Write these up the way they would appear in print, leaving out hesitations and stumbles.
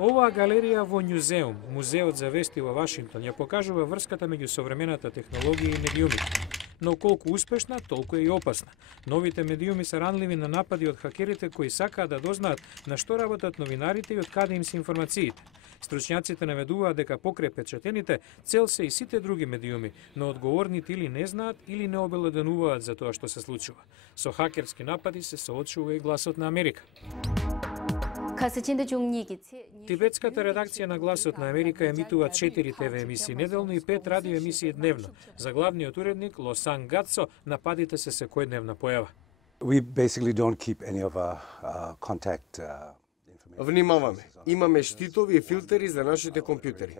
Оваа галерија во Њузеум, музеот за вести во Вашингтон, ја покажува врската меѓу современата технологија и медиумите. Но колку успешна, толку е и опасна. Новите медиуми се ранливи на напади од хакерите кои сакаат да дознаат на што работат новинарите и од каде им се информациите. Стручњаците наведуваат дека покрај печатените цел се и сите други медиуми, но одговорните или не знаат или не обелоденуваат за тоа што се случува. Со хакерски напади се соочува и Гласот на Америка. Тибетската редакција на Гласот на Америка емитува 4 ТВ емисии неделно и 5 радио емисии дневно. За главниот уредник Лосан Гатсо нападите се секојдневна појава. We basically don't keep any of our contact. Внимаваме, имаме штитови и филтери за нашите компјутери.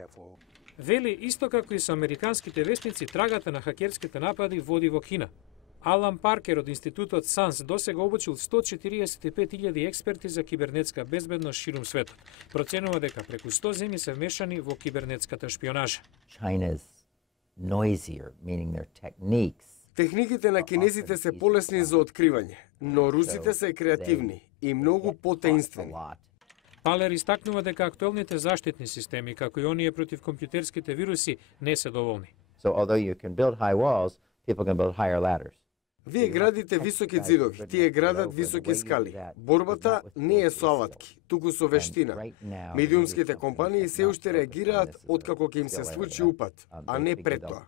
Вели, исто како и со американските вестници, трагата на хакерските напади води во Кина. Алан Паркер од институтот САНС досега обучил 145.000 експерти за кибернетска безбедност ширум светот. Проценува дека преку 100 земји се вмешани во кибернетската шпионажа. Техниките на кинезите се полесни за откривање, но русите се креативни и многу потаинствени. Палер истакнува дека актуелните заштитни системи, како и оние против компјутерските вируси, не се доволни. Вие градите високи ѕидови, тие градат високи скали. Борбата не е со алатки, туку со вештина. Медиумските компании се уште реагираат откако ќе им се случи упад, а не пред тоа.